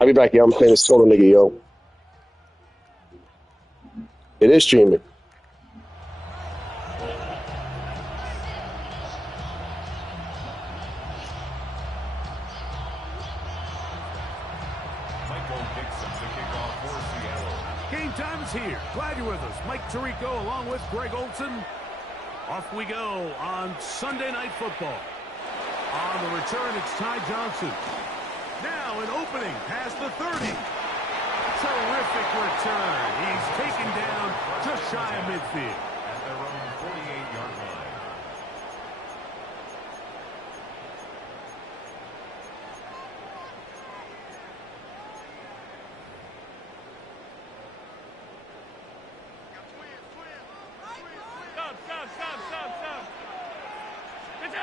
I'll be back, yo. I'm playing this solo nigga, yo. It is streaming. Game time is here. Glad you're with us. Mike Tirico along with Greg Olson. Off we go on Sunday Night Football. On the return, it's Ty Johnson. Now an opening past the 30. Terrific return. He's taken down just shy of midfield. At their own 48-yard line.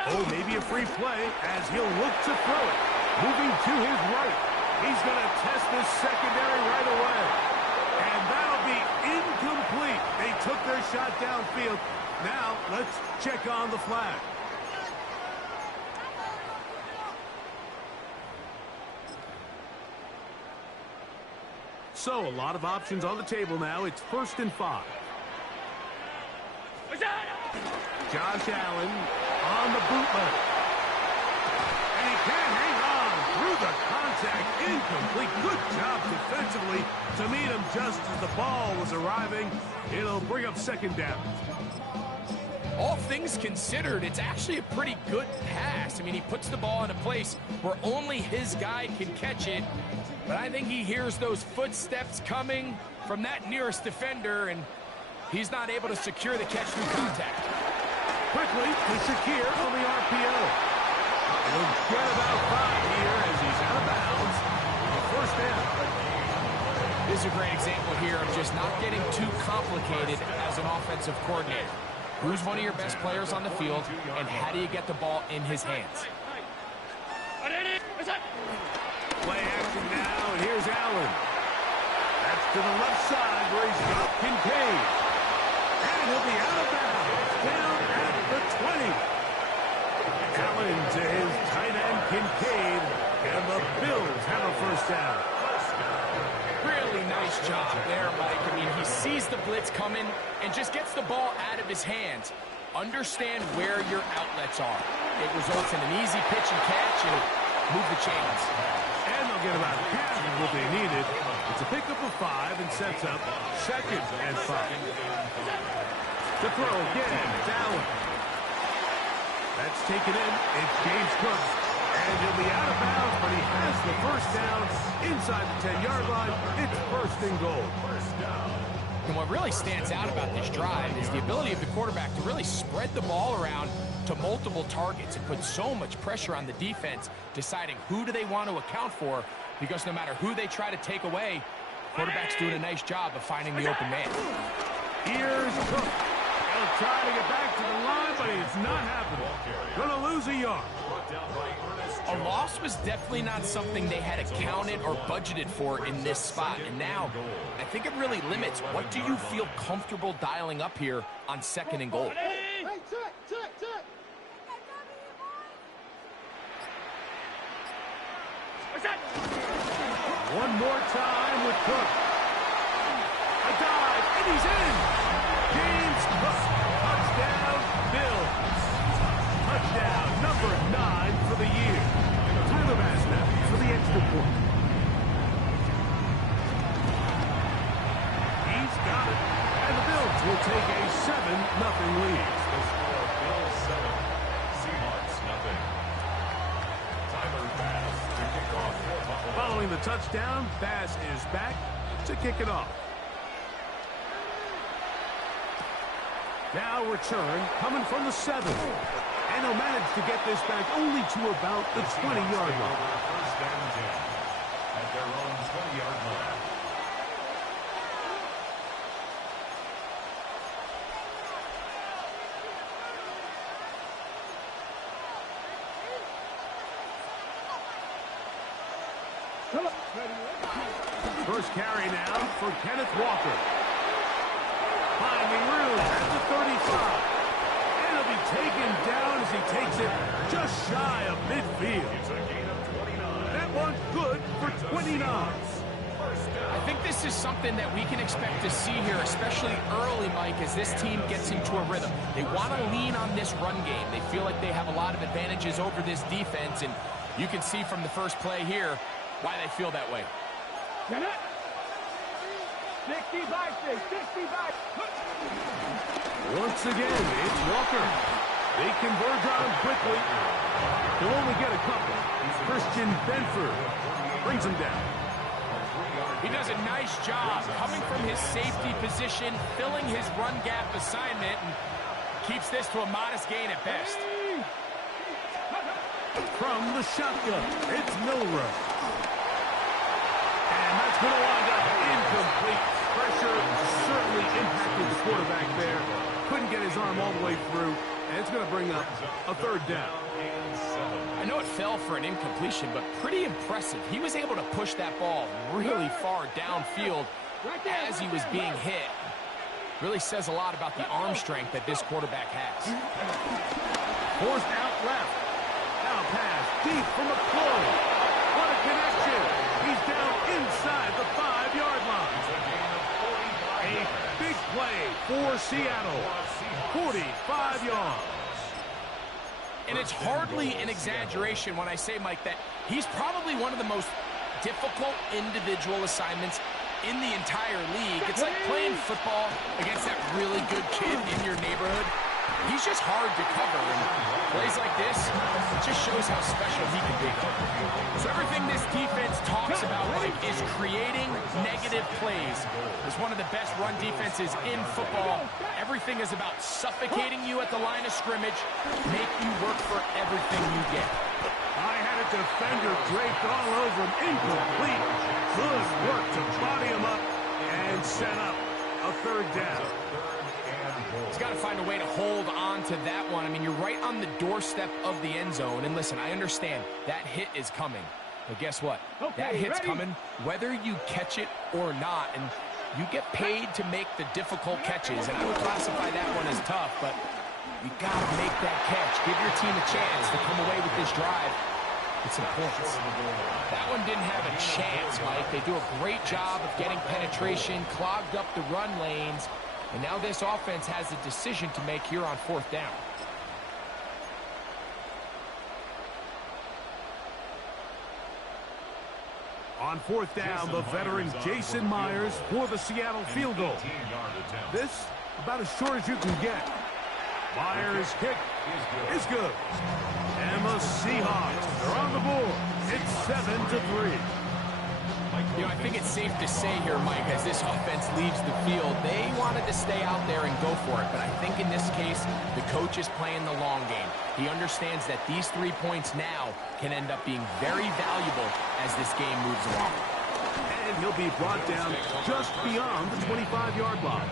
Oh, maybe a free play as he'll look to throw it. Moving to his right. He's going to test this secondary right away. And that'll be incomplete. They took their shot downfield. Now, let's check on the flag. So, a lot of options on the table now. It's 1st and 5. Josh Allen on the bootleg. And he can hang on through the contact. Incomplete. Good job defensively to meet him just as the ball was arriving. It'll bring up 2nd down. All things considered, it's actually a pretty good pass. I mean, he puts the ball in a place where only his guy can catch it. But I think he hears those footsteps coming from that nearest defender, and he's not able to secure the catch through contact. Quickly to Shakir on the RPO. He'll get about 5 here as he's out of bounds. A 1st down. This is a great example here of just not getting too complicated as an offensive coordinator. Who's one of your best players on the field, and how do you get the ball in his hands? Play action now, and here's Allen. That's to the left side where he's got Kincaid. And he'll be out of bounds, down at the 20. Allen to his tight end, Kincaid, and the Bills have a 1st down. Really nice job there, Mike. I mean, he sees the blitz coming and just gets the ball out of his hands. Understand where your outlets are. It results in an easy pitch and catch and move the chains. And they'll get about half of what they needed. It's a pickup of 5 and sets up 2nd and 5. To throw again, it's Allen. That's taken in. It's James Cooks. And he'll be out of bounds, but he has the 1st down inside the 10-yard line. It's 1st and goal. And what really stands out about this drive is the ability of the quarterback to really spread the ball around to multiple targets and put so much pressure on the defense, deciding who do they want to account for, because no matter who they try to take away, quarterback's doing a nice job of finding the open man. Here's Cook. He'll try to get back to the line, but it's not happening. Gonna lose a yard. A loss was definitely not something they had accounted or budgeted for in this spot. And now, I think it really limits what do you feel comfortable dialing up here on 2nd and goal. One more time with Cook. A dive, and he's in. James Cook, touchdown, Bills. Touchdown, number 9 for the year. Tyler Bass now for the extra point. He's got it, and the Bills will take a 7-0 lead. The score, Bills 7, Seahawks 0. Tyler Bass to kick off for Buffalo. Following the touchdown, Bass is back to kick it off. Now return coming from the 7. And he'll manage to get this back only to about the 20-yard line. 1st and 10 at their own 20-yard line. First carry now for Kenneth Walker. Finding room at the 35. And he'll be taken down as he takes it just shy of midfield. That one's good for 29. I think this is something that we can expect to see here, especially early, Mike, as this team gets into a rhythm. They want to lean on this run game. They feel like they have a lot of advantages over this defense, and you can see from the first play here why they feel that way. 65. Once again, it's Walker. They converge on him quickly. He'll only get a couple. Christian Benford brings him down. He does a nice job coming from his safety position, filling his run gap assignment, and keeps this to a modest gain at best. From the shotgun, it's Milrow. And that's going to wind up incomplete. Pressure certainly impacted the quarterback there. Couldn't get his arm all the way through, and it's going to bring up a third down. I know it fell for an incompletion, but pretty impressive. He was able to push that ball really far downfield as he was being hit. Really says a lot about the arm strength that this quarterback has. Forced out left. Now pass deep from McClure. What a connection. He's down inside the 5-yard line. A big play for Seattle. 45 yards. And it's hardly an exaggeration when I say, Mike, that he's probably one of the most difficult individual assignments in the entire league. It's like playing football against that really good kid in your neighborhood. He's just hard to cover, and plays like this, it just shows how special he can be. So everything this defense talks about, Mike, is creating negative plays. It's one of the best run defenses in football. Everything is about suffocating you at the line of scrimmage, make you work for everything you get. I had a defender draped all over him. Incomplete. Good work to body him up and set up a third down. He's got to find a way to hold on to that one. I mean, you're right on the doorstep of the end zone. And listen, I understand that hit is coming. But guess what? That hit's coming whether you catch it or not. And you get paid to make the difficult catches. And I would classify that one as tough, but you got to make that catch. Give your team a chance to come away with this drive with some points. That one didn't have a chance, Mike. They do a great job of getting penetration, clogged up the run lanes. And now this offense has a decision to make here on fourth down. On fourth down, the veteran Jason Myers for the Seattle field goal. This, about as short as you can get. Myers' kick is good. And the Seahawks are on the board. It's 7-3. You know, I think it's safe to say here, Mike, as this offense leaves the field, they wanted to stay out there and go for it. But I think in this case, the coach is playing the long game. He understands that these 3 points now can end up being very valuable as this game moves along. And he'll be brought down just beyond the 25-yard line.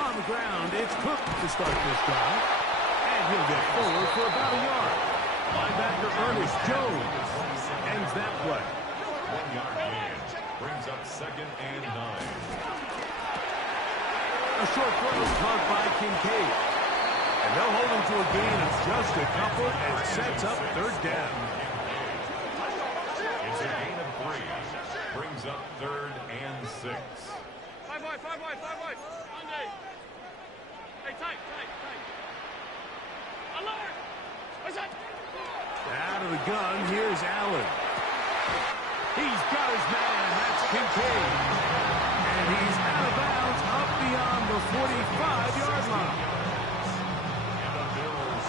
On the ground, it's Cook to start this drive. And he'll get forward for about a yard. Linebacker Ernest Jones ends that play. 1-yard gain brings up 2nd and 9. A short throw caught by Kincaid. And they'll hold him to a gain of just a couple and sets up third down. It's a gain of 3. Brings up 3rd and 6. 5 wide. Monday. Hey, tight. Alert! What's that? Out of the gun, here's Allen. He's got his man, that's Kincaid. And he's out of bounds up beyond the 45-yard line. And the Bills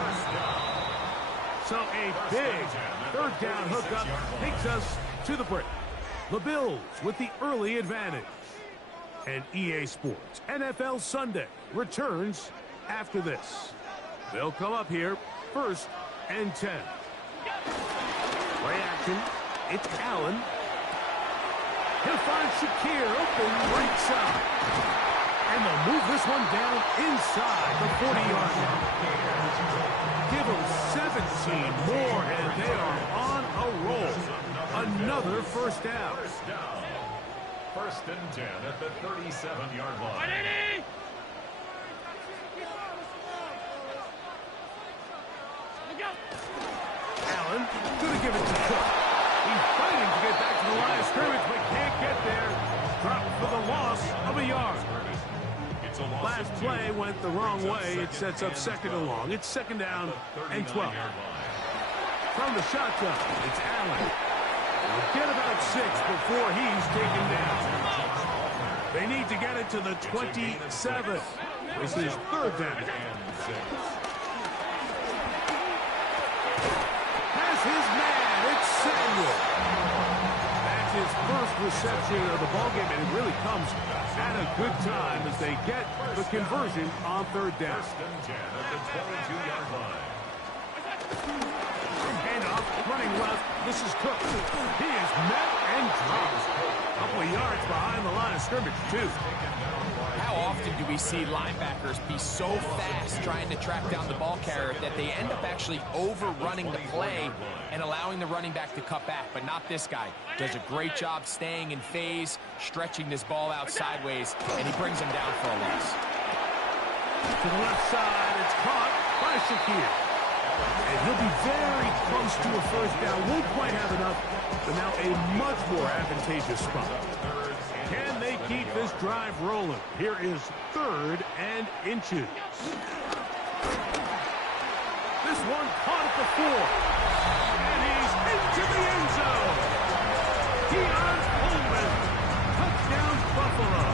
first down. So a big third down hookup takes us to the break. The Bills with the early advantage. And EA Sports NFL Sunday returns after this. They'll come up here 1st and 10. Play action. It's Allen. He'll find Shakir open right side. And they'll move this one down inside the 40-yard line. Give him 7 another first down. First down. First and 10 at the 37-yard line. 180. Look out. Allen going to give it to Cook. He's fighting to get back to the line of scrimmage, but can't get there. Dropped for the loss of a yard. It's a loss Last of 2. play went the wrong way. It sets up second and long. It's second down and 12. From the shotgun, it's Allen. We'll get about 6 before he's taken down. They need to get it to the 27. This is third down. Has his man. It's Samuel. That's his first reception of the ballgame, and it really comes at a good time as they get the conversion on third down. First and 10 at the 22-yard line. Handoff, running left. This is Cook. He is met and dropped. A couple of yards behind the line of scrimmage, too. How often do we see linebackers be so fast trying to track down the ball carrier that they end up actually overrunning the play and allowing the running back to cut back? But not this guy. Does a great job staying in phase, stretching this ball out sideways, and he brings him down for a loss. To the left side, it's caught by Shakir. And he'll be very close to a first down. Won't quite have enough, but now a much more advantageous spot. Can they keep this drive rolling? Here is third and inches. This one caught at the 4. And he's into the end zone. Deion Coleman. Touchdown, Buffalo.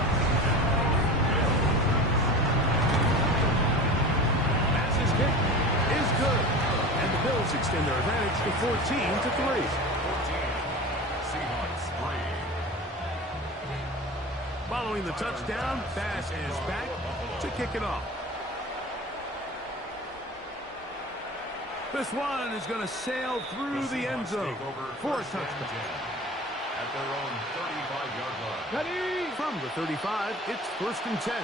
Passes hit is good. And the Bills extend their advantage to 14-3. Seahawks 3. Following the touchdown, Bass is back to kick it off. This one is going to sail through the end zone for a touchdown. At their own 35-yard line. From the 35, it's first and 10.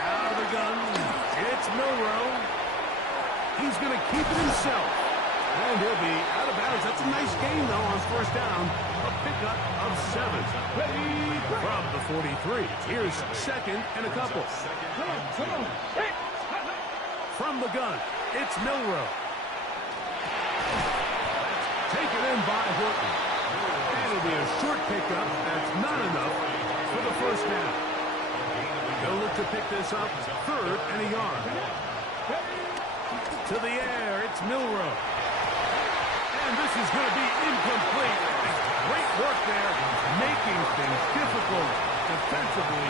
Out of the gun, it's Milroe. He's going to keep it himself. And he'll be out of bounds. That's a nice gain, though, on first down. A pickup of 7. From the 43, here's second and a couple. From the gun, it's Milroe. Taken in by Horton. And it'll be a short pickup. That's not enough for the first down. They'll look to pick this up. Third and a yard. To the air, it's Milroe. And this is going to be incomplete. Great work there, making things difficult defensively.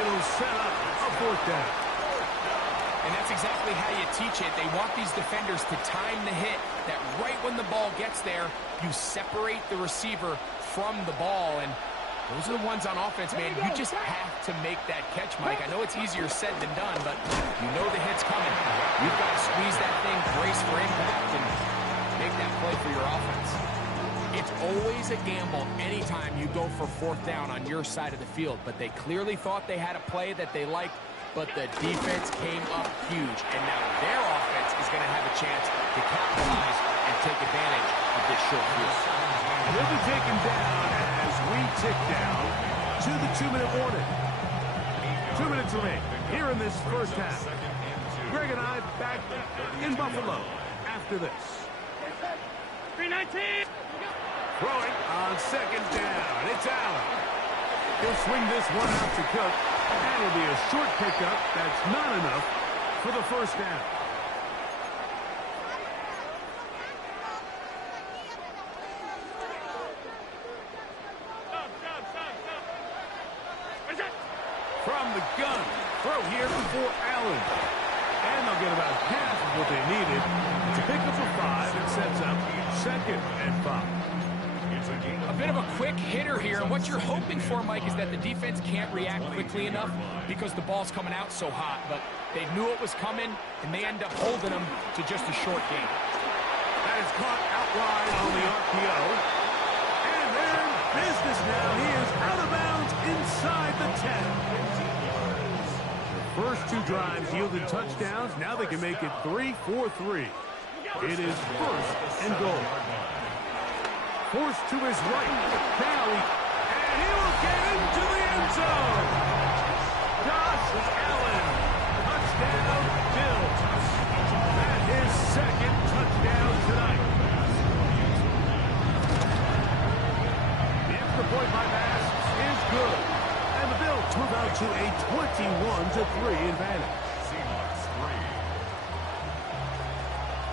It'll set up a fourth down. And that's exactly how you teach it. They want these defenders to time the hit, that right when the ball gets there, you separate the receiver from the ball. And those are the ones on offense, man. You just have to make that catch, Mike. I know it's easier said than done, but you know the hit's coming. You've got to squeeze that thing, brace for impact, and make that play for your offense. It's always a gamble anytime you go for fourth down on your side of the field, but they clearly thought they had a play that they liked, but the defense came up huge, and now their offense is going to have a chance to capitalize and take advantage of this short field. He'll be taken down as we tick down to the 2-minute warning. 2 minutes remain here in this first half. Greg and I back in Buffalo after this. 319. Throwing on second down. It's Allen. He'll swing this one out to Cook. And it'll be a short pickup. That's not enough for the first down. From the gun. Throw here for Allen. And they'll get about half of what they needed to pick up a 5. It sets up second and 5. A bit of a quick hitter here, and what you're hoping for, Mike, is that the defense can't react quickly enough because the ball's coming out so hot, but they knew it was coming, and they end up holding them to just a short gain. That is caught out wide on the RPO. And they're in business now. He is out of bounds inside the 10. The first 2 drives yielded touchdowns. Now they can make it 3-4-3. It is first and goal. Forced to his right. Now and he will get into the end zone. Josh Allen. Touchdown, Bills. That is second touchdown tonight. The extra point by Bass is good. And the Bills move out to a 21-3 advantage.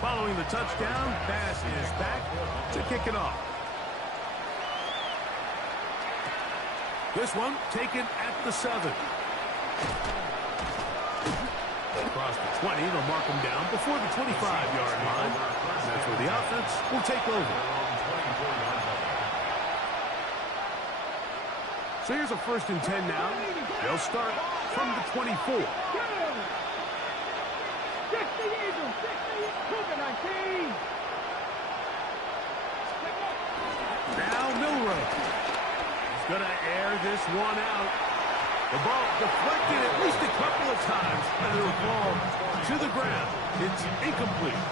Following the touchdown, Bass is back to kick it off. This one taken at the 7. Across the 20, they'll mark him down before the 25-yard line. That's where the offense will take over. So here's a 1st and 10 now. They'll start from the 24. Now Milroe. He's going to air this one out. The ball deflected at least a couple of times, and it'll fall to the ground. It's incomplete.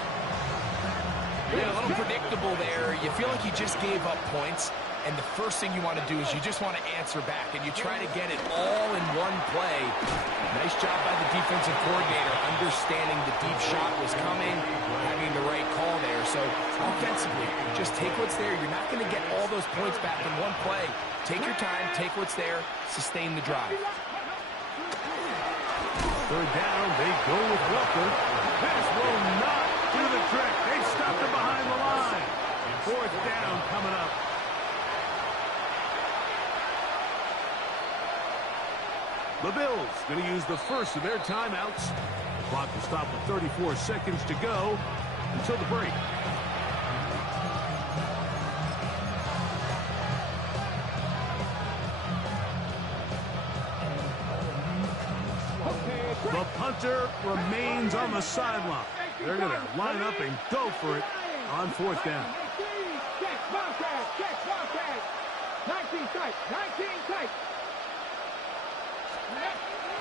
Yeah, a little predictable there. You feel like you just gave up points, and the first thing you want to do is you just want to answer back, and you try to get it all in one play. Nice job by the defensive coordinator, understanding the deep shot was coming, having the right call there. So offensively, just take what's there. You're not going to get all those points back in one play. Take your time, take what's there, sustain the drive. 3rd down, they go with Welker. This will not do the trick. They stopped him behind the line. 4th down coming up. The Bills going to use the first of their timeouts. The clock will stop with 34 seconds to go until the break. The punter remains on the sideline. They're going to line up and go for it on 4th down. 19 tight.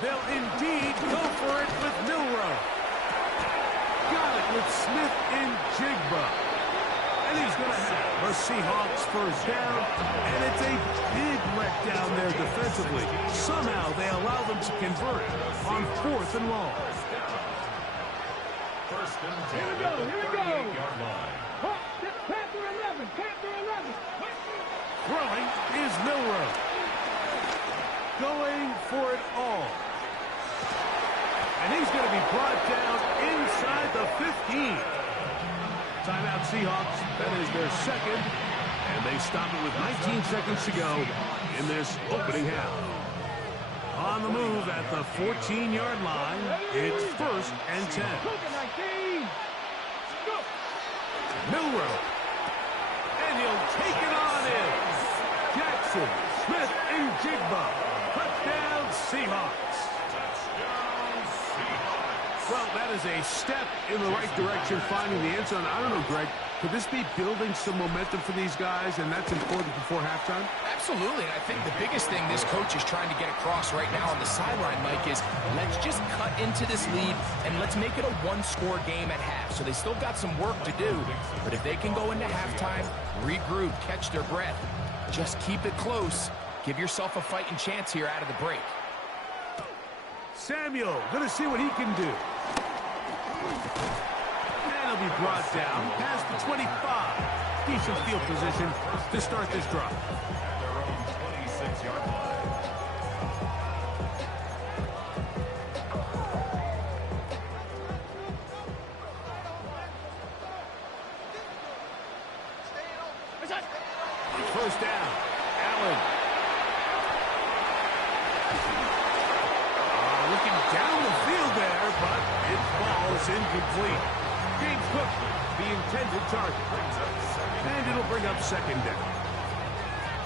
They'll indeed go for it with Milroe. Got it with Smith and Jigba. And he's going to have the Seahawks 1st down. And it's a big letdown there defensively. Somehow they allow them to convert on 4th and long. 1st and 10 Here we go. at the 38-yard line. Panther 11. Throwing is Milroe. Going for it all. And he's going to be brought down inside the 15. Timeout Seahawks. That is their second. And they stop it with 19 seconds to go in this opening half. On the move at the 14-yard line, it's 1st and 10. Milroe. And he'll take it on in. Jackson, Smith, and Jigba. Touchdown Seahawks. Well, that is a step in the right direction, finding the end zone. I don't know, Greg. Could this be building some momentum for these guys, and that's important before halftime? Absolutely, and I think the biggest thing this coach is trying to get across right now on the sideline, Mike, is let's just cut into this lead, and let's make it a one-score game at half. So they still got some work to do, but if they can go into halftime, regroup, catch their breath, just keep it close, give yourself a fighting chance here out of the break. Samuel, going to see what he can do. And he'll be brought down past the 25. Decent field position to start this drive. Their own 26-yard line. First down. Allen. Looking down the field there, but it falls incomplete. James Cook, the intended target. And it'll bring up 2nd down.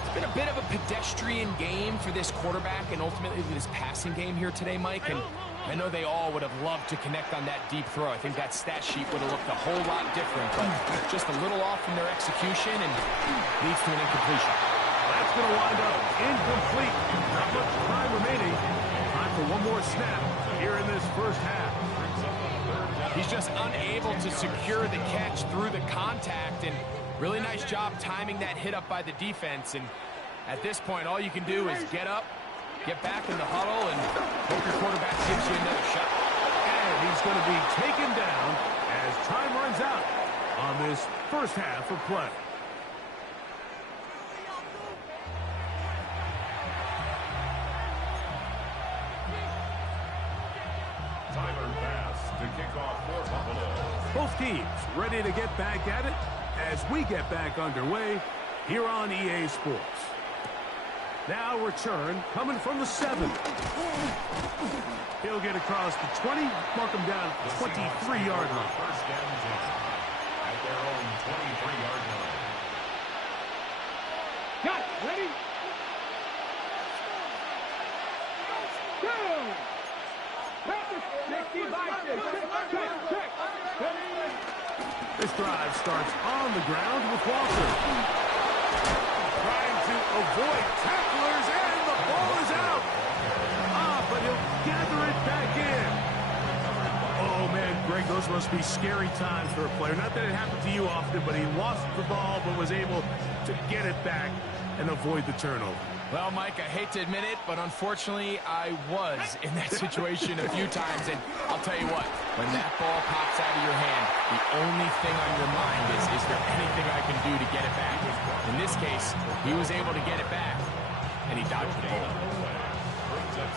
It's been a bit of a pedestrian game for this quarterback and ultimately this passing game here today, Mike. And I know they all would have loved to connect on that deep throw. I think that stat sheet would have looked a whole lot different, but just a little off in their execution and leads to an incompletion. That's going to wind up incomplete. Not much time remaining. Time for one more snap here in this first half. He's just unable to secure the catch through the contact, and really nice job timing that hit up by the defense. And at this point, all you can do is get up, get back in the huddle, and hope your quarterback gives you another shot. And he's going to be taken down as time runs out on this first half of play. Tyler Bass to kick off for Buffalo. Both teams ready to get back at it as we get back underway here on EA Sports. Now return coming from the 7. He'll get across the 20, mark him down at the 23-yard line. First down 10 at their own 23-yard line. Got it. Ready? Go! Practice. 60 by 6. Check. This drive starts on the ground with Walker. Trying to avoid tacklers, and the ball is out. But he'll gather it back in. Oh, man, Greg, those must be scary times for a player. Not that it happened to you often, but he lost the ball but was able to get it back and avoid the turnover. Well, Mike, I hate to admit it, but unfortunately, I was in that situation a few times. And I'll tell you what, when that ball pops out of your hand, the only thing on your mind is there anything I can do to get it back? In this case, he was able to get it back, and he dodged the ball.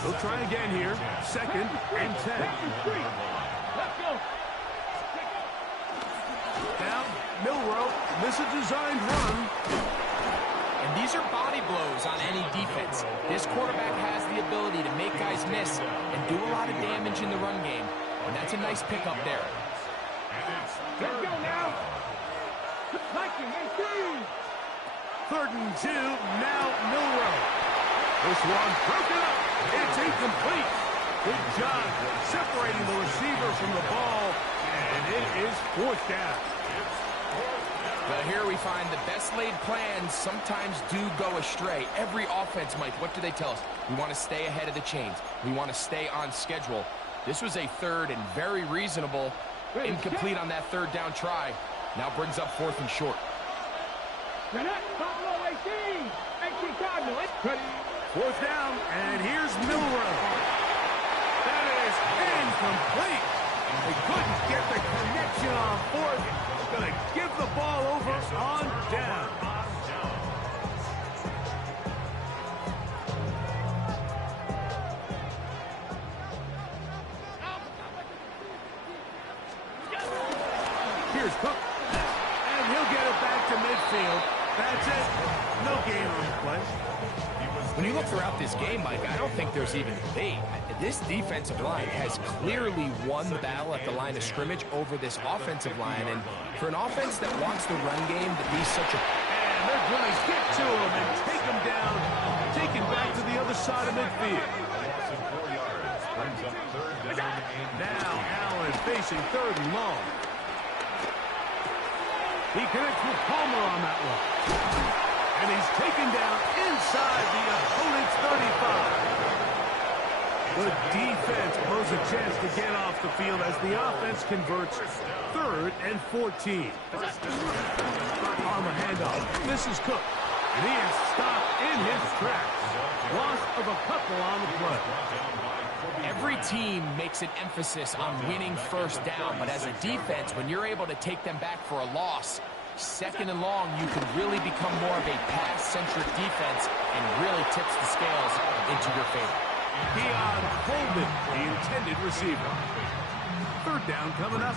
They'll try again here. 2nd and 10. Let's go. Now, Milroe, this is a designed run. And these are body blows on any defense. This quarterback has the ability to make guys miss and do a lot of damage in the run game. And that's a nice pickup there. Let's go now. Liking and see. 3rd and 2, now Milroe. This one broken up. It's incomplete. Good job separating the receiver from the ball, and it is 4th down. Well, here we find the best laid plans sometimes do go astray. Every offense, Mike, what do they tell us? We want to stay ahead of the chains. We want to stay on schedule. This was a 3rd and very reasonable. Incomplete on that 3rd down try. Now brings up 4th and short. Buffalo 18. 18 Cardinal. Ready. 4th down, and here's Milroe. That is incomplete. They couldn't get the connection on 4th. Going to give the ball over on down. Here's Cook, and he'll get it back to midfield. That's it. No gain on the play. When you look throughout this game, Mike, I don't think there's even debate. This defensive line has clearly won the battle at the line of scrimmage over this offensive line. And for an offense that wants the run game to be such a... And they're going to get to him and take him down, take him back to the other side of midfield. Now Allen facing 3rd and long. He connects with Palmer on that one. And he's taken down inside the opponent's 35. The defense blows a chance to get off the field as the offense converts 3rd and 14. On the handoff, this is Cook. And he is stopped in his tracks. Loss of a couple on the play. Every team makes an emphasis on winning 1st down, but as a defense, when you're able to take them back for a loss, 2nd and long, you can really become more of a pass-centric defense and really tips the scales into your favor. Keon Coleman, the intended receiver. 3rd down coming up.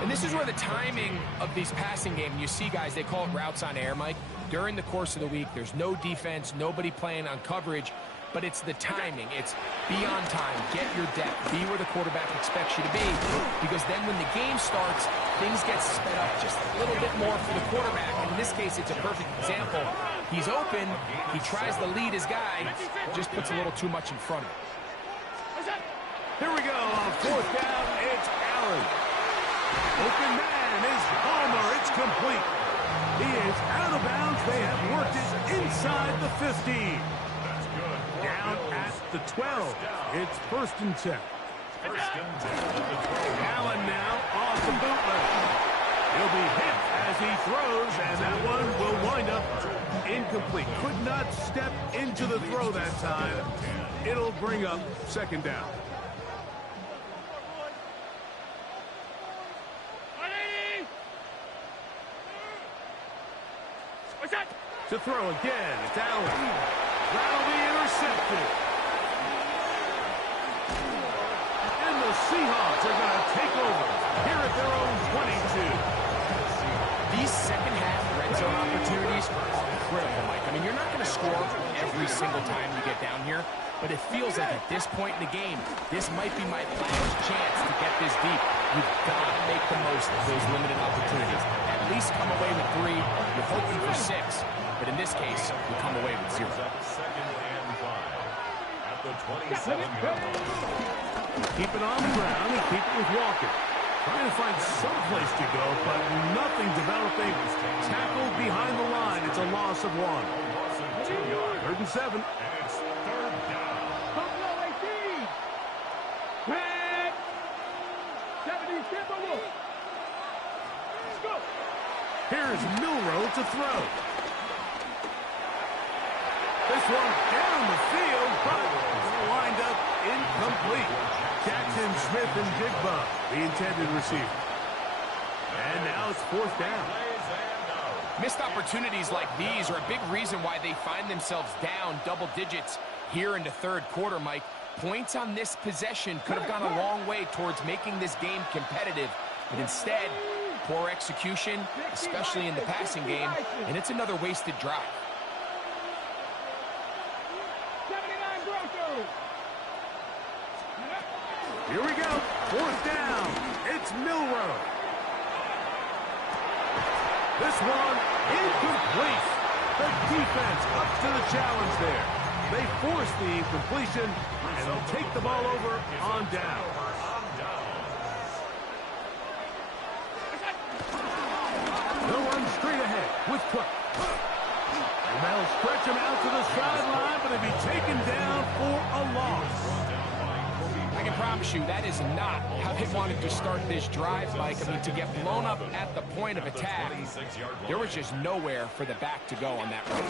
And this is where the timing of these passing games, you see guys, they call it routes on air, Mike. During the course of the week, there's no defense, nobody playing on coverage, but it's the timing. It's be on time, get your depth, be where the quarterback expects you to be, because then when the game starts, things get sped up just a little bit more for the quarterback. And in this case, it's a perfect example. He's open, he tries to lead his guy, just puts a little too much in front of him. Here we go on 4th down, it's Allen. Open man is Palmer, it's complete. He is out of bounds, they have worked it inside the 15. That's good. Down down at the 12. It's 1st and 10. First and 10 at the 12. Allen now off the bootleg. He'll be hit as he throws, and that one will wind up incomplete. Could not step into the throw that time. It'll bring up 2nd down. To throw again, it's Allen. That'll be intercepted. And the Seahawks are going to take over here at their own 22. These second-half red zone opportunities are critical, Mike. I mean, you're not going to score every single time you get down here, but it feels like at this point in the game, this might be my last chance to get this deep. You've got to make the most of those limited opportunities. At least come away with 3. You're hoping for 6. But in this case, you come away with 0. 2nd and 5 at the 27-yard line. Keep it on the ground and keep it with Walker. Trying to find some place to go, but nothing developing. Tackled behind the line. It's a loss of 1. Loss of 2 yards. 3rd and 7. And it's 3rd down. Buffalo 18. Red. 70 Timberwolves. Let's go. Here's Milroe to throw. This one down the field, but lined up incomplete. Jackson, Smith, and Jigba, the intended receiver. And now it's 4th down. Missed opportunities like these are a big reason why they find themselves down double digits here in the 3rd quarter, Mike. Points on this possession could have gone a long way towards making this game competitive, but instead, poor execution, especially in the passing game, and it's another wasted drive. 79 Broncos. Here we go. 4th down. It's Milroe. This one incomplete. The defense up to the challenge there. They force the incompletion, and they'll take the ball over on down. They'll run straight ahead with Cook. And they'll stretch him out to the sideline, but he'll be taken down for a loss. I can promise you that is not how they wanted to start this drive, Mike. I mean, to get blown up at the point of attack, there was just nowhere for the back to go on that run.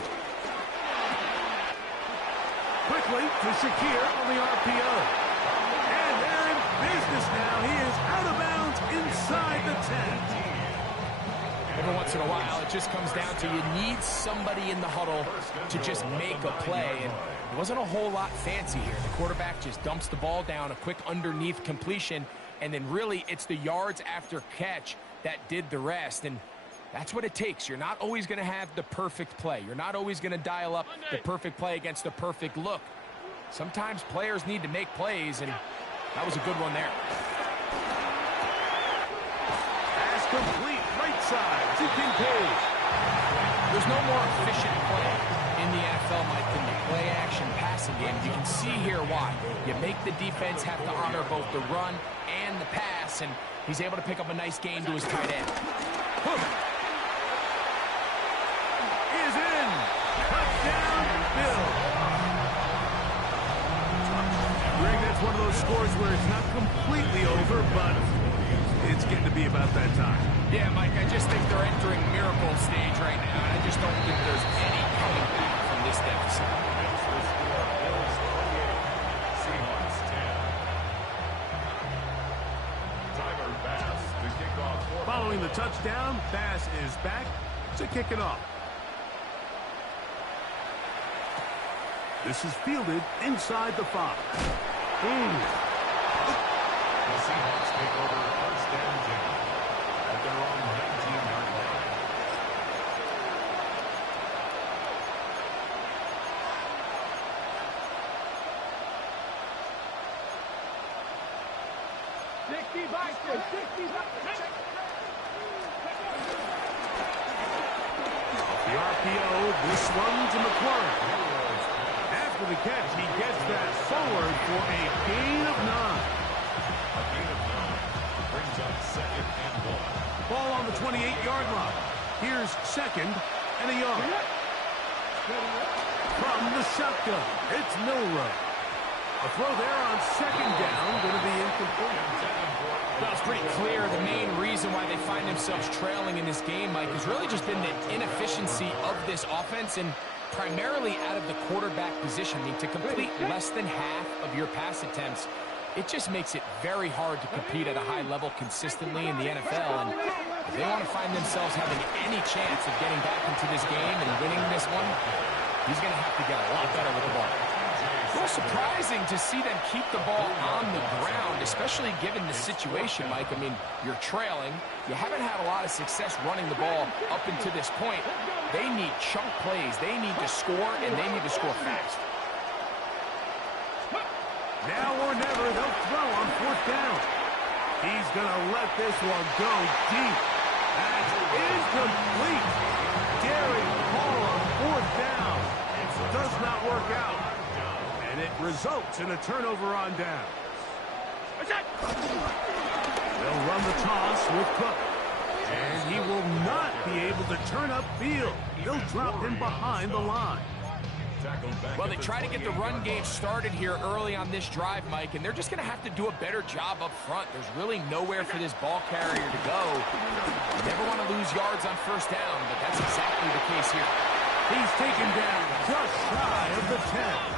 Quickly to Shakir on the RPO. And they're in business now. He is out of bounds inside the 10. Every once in a while, it just comes down to you need somebody in the huddle to just make a play. And it wasn't a whole lot fancy here. The quarterback just dumps the ball down, a quick underneath completion, and then really it's the yards after catch that did the rest. And that's what it takes. You're not always going to have the perfect play. You're not always going to dial up the perfect play against the perfect look. Sometimes players need to make plays, and that was a good one there. Pass complete. Right side to Kincaid. There's no more efficient play in the NFL, Mike, than the play-action passing game. You can see here why. You make the defense have to honor both the run and the pass, and he's able to pick up a nice gain to his tight end. Hook. Is in. Touchdown, Bill. Greg, that's one of those scores where it's not completely over, but it's getting to be about that time. Yeah, Mike, I just think they're entering miracle stage right now, and I just don't think there's any coming back from this deficit. Seahawks 10. Tyler Bass to kick off. Following the touchdown, Bass is back to kick it off. This is fielded inside the 5. The Seahawks take over 1st and 10 at their own 19-yard line. The RPO, this one to McLaurin. After the catch, he gets that forward for a gain of 9. A gain of 9 brings up 2nd and 1. Ball on the 28-yard line. Here's 2nd and a yard. From from the shotgun. It's Milroe. A throw there on second down, going to be incomplete. Well, it's pretty clear the main reason why they find themselves trailing in this game, Mike, has really just been the inefficiency of this offense and primarily out of the quarterback position. I mean, to complete less than half of your pass attempts, it just makes it very hard to compete at a high level consistently in the NFL. And if they want to find themselves having any chance of getting back into this game and winning this one, he's going to have to get a lot better with the ball. A little surprising to see them keep the ball on the ground, especially given the situation, Mike. I mean, you're trailing. You haven't had a lot of success running the ball up until this point. They need chunk plays. They need to score, and they need to score fast. Now or never, they'll throw on fourth down. He's going to let this one go deep. That is complete. Derek Hall on fourth down. It does not work out. And it results in a turnover on down. They'll run the toss with Cook. And he will not be able to turn upfield. They'll drop him behind the line. Well, they try to get the run game started here early on this drive, Mike, and they're just going to have to do a better job up front. There's really nowhere for this ball carrier to go. You never want to lose yards on first down, but that's exactly the case here. He's taken down just shy of the 10.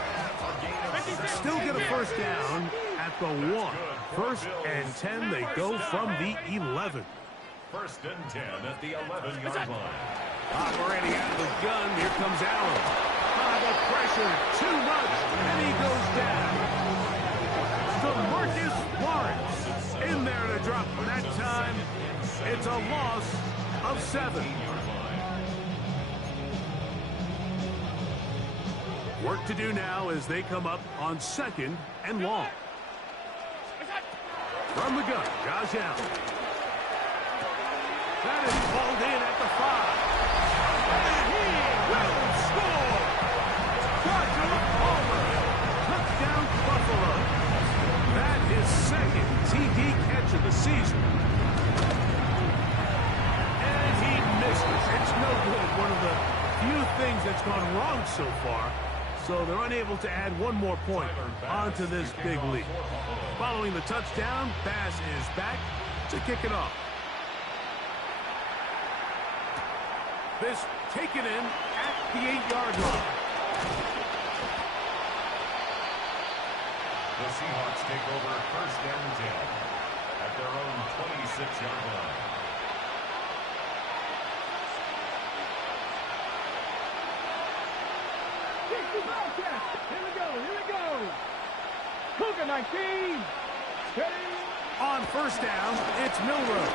Still get a first down at the 1. First and 10, they go from the 11. First and 10 at the 11-yard line. Operating out of the gun, here comes Allen. The pressure, too much, and he goes down. DeMarcus Lawrence in there to drop that time. It's a loss of 7. Work to do now as they come up on second and long. From the gun, Josh Allen. That is called in at the 5. And he will score! Joshua Palmer, touchdown Buffalo. That is second TD catch of the season. And he misses. It's no good. One of the few things that's gone wrong so far. So they're unable to add one more point onto this big lead. Following the touchdown, Bass is back to kick it off. This taken in at the 8-yard line. The Seahawks take over first and 10 at their own 26-yard line. Here we go. Cougar 19. Ready? On first down, it's Milroe.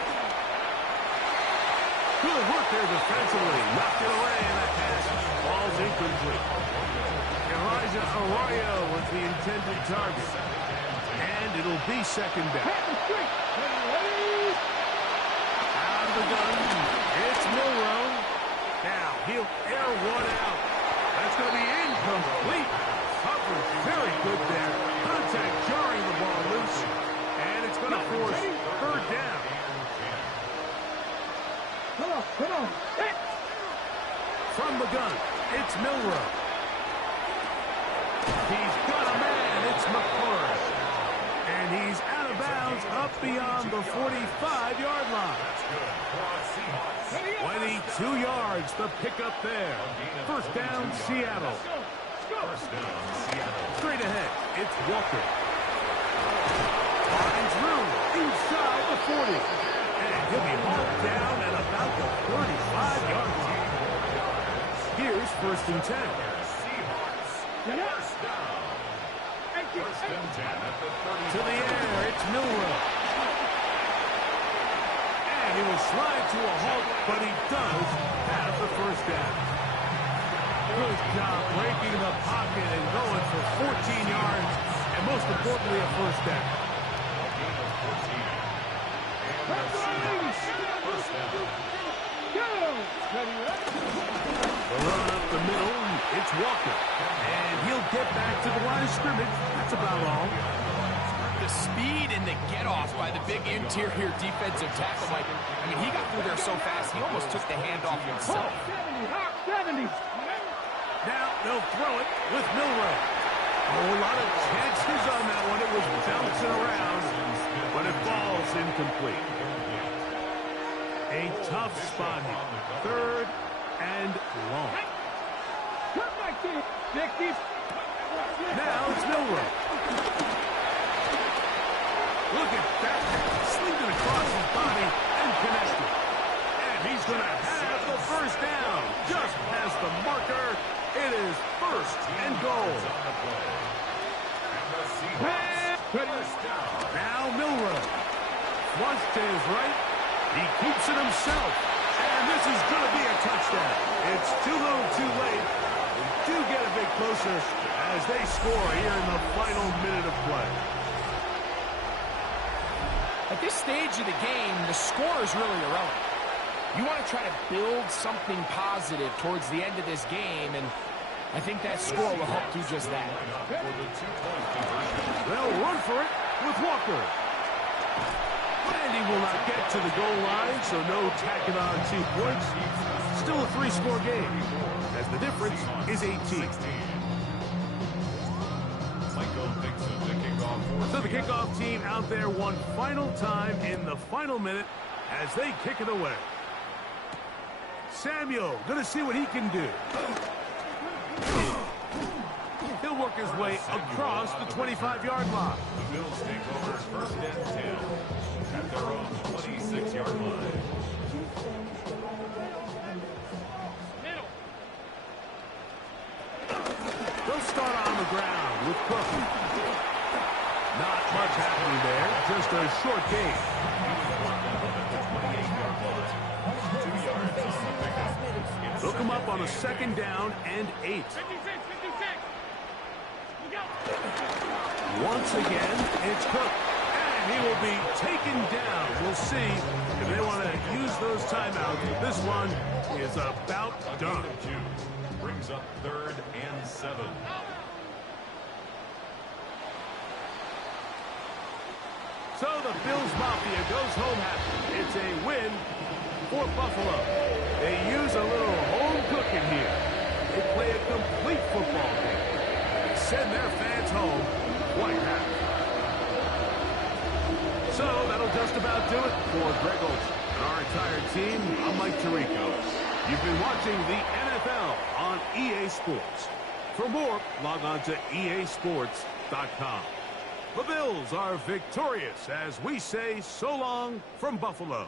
Good work there defensively. Knocked it away, and that pass falls incomplete. Elijah Arroyo was the intended target. And it'll be second down. Out of the gun, it's Milroe. Now he'll air one out. That's going to be incomplete. Coverage very good there. Contact jarring the ball loose. And it's going to force third down. Come on. Hit. From the gun, it's Milroe. He's got a man. It's McCord. And he's out of bounds up beyond the 45-yard line. 22 yards, the pickup there. First down, Seattle. Straight ahead, it's Walker. Finds room inside the 40. And he'll be hauled down at about the 35-yard line. Here's first and 10. First and 10 at the 30. To the air, it's Milroe. And he will slide to a halt, but he does have the first down. Good job breaking the pocket and going for 14 yards, and most importantly, a first down. A gain of 14. And the Seahawks first down. The run up the middle, it's Walker. And he'll get back to the line of scrimmage. That's about all. The speed and the get-off by the big interior defensive tackle, Mike. I mean, he got through there so fast, he almost took the handoff himself. 70. Now they'll throw it with Milroe. Oh, a lot of chances on that one. It was bouncing around, but it falls incomplete. A tough spot here. 3rd and long. Come back to 60. Now it's Milroe. Look at that. Slinged it across his body and connected. And he's going to have the first down. Just past the marker. It is 1st and goal. Now Milroe. Once to his right. He keeps it himself. And this is going to be a touchdown. It's too little too late. They do get a bit closer as they score here in the final minute of play. At this stage of the game, the score is really irrelevant. You want to try to build something positive towards the end of this game, and I think that score will help do just that. They'll run for it with Walker. And he will not get to the goal line, so no tacking on 2 points. Still a 3-score game, as the difference is 18. So the kickoff team out there one final time in the final minute as they kick it away. Samuel going to see what he can do. He'll work his way across the 25-yard line. The Bills take over 1st and 10 at their own 26-yard line. They'll start on the ground with Cook. Not much happening there, just a short game. They'll come up on a 2nd down and 8. 56, 56. Once again, it's Cook. And he will be taken down. We'll see if they want to use those timeouts. This one is about done. Brings up 3rd and 7. So the Bills Mafia goes home happy. It's a win for Buffalo. They use a little home cooking here. They play a complete football game. They send their fans home quite happy. So that'll just about do it for Greg Olsen and our entire team. I'm Mike Tirico. You've been watching the NFL on EA Sports. For more, log on to easports.com. The Bills are victorious as we say so long from Buffalo.